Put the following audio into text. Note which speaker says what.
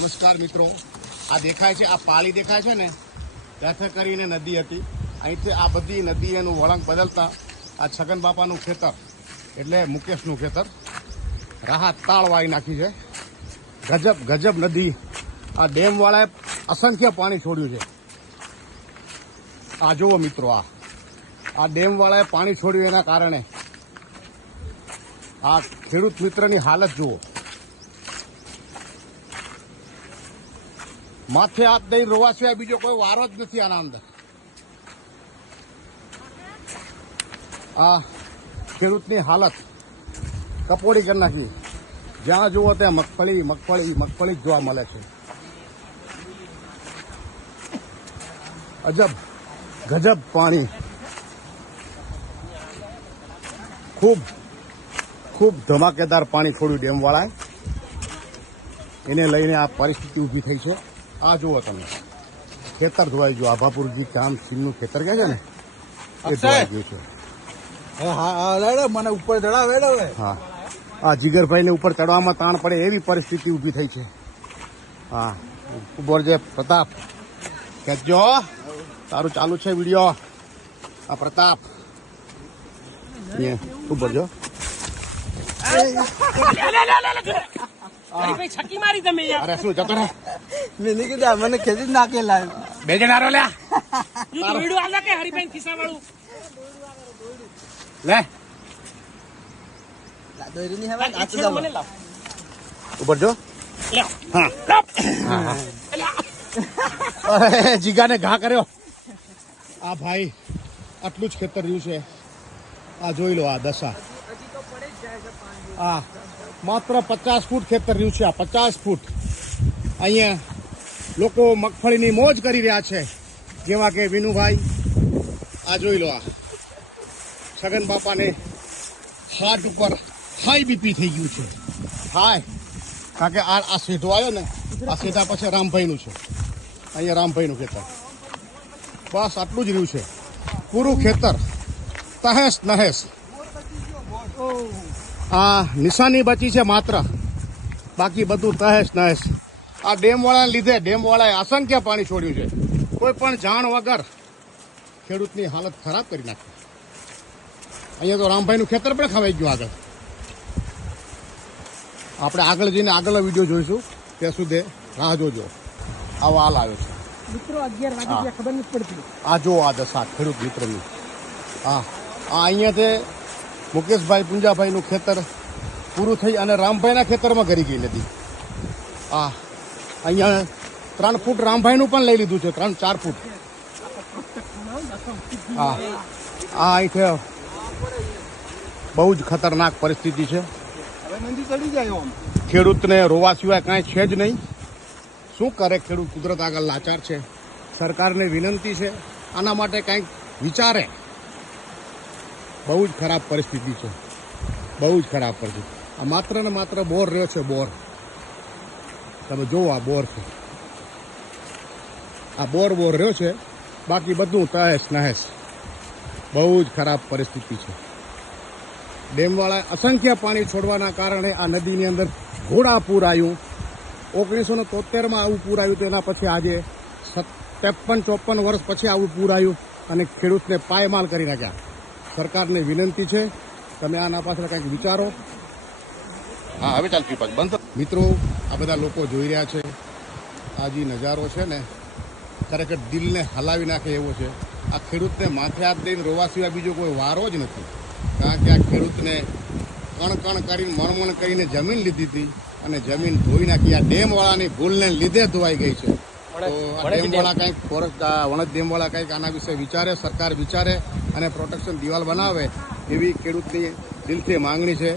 Speaker 1: નમસ્કાર મિત્રો. આ દેખાય છે, આ પાલી દેખાય છે ને? ત્યાંથી કરીને નદી હતી. અહીંથી આ બધી નદી એનું વળાંક બદલતા આ છગન બાપાનું ખેતર, એટલે મુકેશનું ખેતર, રાહત તાળ વાળી નાખી છે. ગજબ ગજબ નદી. આ ડેમવાળાએ અસંખ્ય પાણી છોડ્યું છે. આ જુઓ મિત્રો આ. આ ડેમવાળાએ પાણી છોડ્યું એના કારણે. આ ખેડૂત મિત્રની હાલત જુઓ. માથે હાથ દઈ રોવા સિવાય બીજો કોઈ વારો જ નથી આના અંદર. આ ખેડૂતની હાલત કપોડી કરી નાખી. જ્યાં જુઓ ત્યાં મગફળી મગફળી મગફળી જ જોવા મળે છે. અજબ, ગજબ પાણી. ખૂબ ખૂબ ધમાકેદાર પાણી છોડ્યું ડેમવાળાએ. એને લઈને આ પરિસ્થિતિ ઊભી થઈ છે. આ જુઓ તમે ખેતર ધોવાઈ ગયું આભાપુરજી કામ સીમનું ખેતર કહે છે ને એ ધોવાઈ ગયું છે
Speaker 2: હા મને ઉપર ચડાવે હવે
Speaker 1: હા આ જીગરભાઈને ઉપર ચડવામાં તાણ પડે એવી પરિસ્થિતિ ઊભી થઈ છે હા ઉપર જે પ્રતાપ કહેજો તારું ચાલુ છે વીડિયો આ પ્રતાપ ઉપર જો
Speaker 3: ભાઈ ને મારી તમે યાર.
Speaker 1: અરે શું જતો રે
Speaker 2: મેં નહીં મને ખેંચી જ નાખેલા
Speaker 1: બે જણા રો લ્યા.
Speaker 3: ઈ તો વીડું આલે કે હરિભાઈ ખિસ્સા વાળું
Speaker 1: લે
Speaker 2: દોરી નહીં હવે
Speaker 3: આ છેડો મને લાવ.
Speaker 1: ઉપર જો.
Speaker 3: લ્યો.
Speaker 1: હા. હા અરે જીગાને ઘા કર્યો. આ ભાઈ આટલું જ ખેતર રહ્યું છે. આ જોઈ લો આ દશા. આ માત્ર પચાસ ફૂટ ખેતર રહ્યું છે આ પચાસ ફૂટ. અહીંયા લોકો મગફળીની મોજ કરી રહ્યા છે. જેવા કે વિનુભાઈ, આ જોઈ લો આ. છગન બાપાને હાર્ટ ઉપર હાઈ બીપી થઈ ગયું છે. હાય કારણ કે આ આ સીધો આવ્યો ને, આ સીધા પછી રામભાઈનું છે. અહીંયા રામભાઈનું ખેતર. બસ આટલું જ રહ્યું છે. પૂરું ખેતર. તહેશ નહેસ. આ નિશાની બચી છે માત્ર. બાકી બધું તહેસ નહેસ. આ ડેમવાળાને લીધે ડેમવાળાએ અસંખ્ય પાણી છોડ્યું છે. કોઈ પણ જાણ વગર ખેડૂતની હાલત ખરાબ કરી નાખી. અહીંયા તો રામભાઈનું ખેતર પણ ખવાઈ ગયું આગળ. આપણે આગળ જઈને આગળનો વીડિયો જોઈશું. ત્યાં સુધી રાહ જોજો. આવો હાલ આવ્યો છે.
Speaker 3: મિત્રો અગિયાર વાગી ખબર નથી પડતી.
Speaker 1: આ જો આ દશા ખેડૂત મિત્રોની. હા. આ અહીંયાથી મુકેશભાઈ પુંજાભાઈનું ખેતર પૂરું થઈ અને રામભાઈના ખેતરમાં કરી ગઈ લીધી આ અહીંયા ત્રણ ફૂટ રામભાઈનું પણ લઈ લીધું છે ત્રણ ચાર ફૂટ. હા આ અહીંથી બહુ જ ખતરનાક પરિસ્થિતિ છે. ખેડૂતને રોવા સિવાય કાંઈ છે જ નહીં. શું કરે ખેડૂત? કુદરત આગળ લાચાર છે. સરકારને વિનંતી છે. આના માટે કંઈક વિચારે. બહુ જ ખરાબ પરિસ્થિતિ છે. બહુ જ ખરાબ પરિસ્થિતિ. આ માત્ર ને માત્ર બોર રહ્યો છે બોર. તમે જુઓ આ બોર છે. આ બોર બોર રહ્યો છે. બાકી બધું તહેશ નહેશ બહુ જ ખરાબ પરિસ્થિતિ છે. ડેમવાળા અસંખ્ય પાણી છોડવાના કારણે આ નદીની અંદર ઘોડા પૂર આવ્યું ઓગણીસો ને તોતેરમાં આવું પૂર આવ્યું તો એના પછી આજે ત્રેપન ચોપન વર્ષ પછી આવું પૂર આવ્યું અને ખેડૂતને પાયમાલ કરી નાખ્યા. સરકારને વિનંતી છે. તમે આના પાછળ કંઈક વિચારો. હા હવે ચાલ પીપક બંધ મિત્રો આ બધા લોકો જોઈ રહ્યા છે. આ જે નજારો છે ને ખરેખર દિલને હલાવી નાખે એવો છે. આ ખેડૂતને માથે હાથ દઈને રોવા સિવાય બીજો કોઈ વારો જ નથી. કારણ કે આ ખેડૂતને કણ કણ કરીને મણમણ કરીને જમીન લીધી હતી અને જમીન ધોઈ નાખી. આ ડેમવાળાની ભૂલને લીધે ધોવાઈ ગઈ છે. ડેમવાળા કંઈક ફોરેસ્ટ વણજ ડેમવાળા કંઈક આના વિશે વિચારે સરકાર વિચારે અને પ્રોટેક્શન દિવાલ બનાવે એવી ખેડૂતની દિલથી માંગણી છે.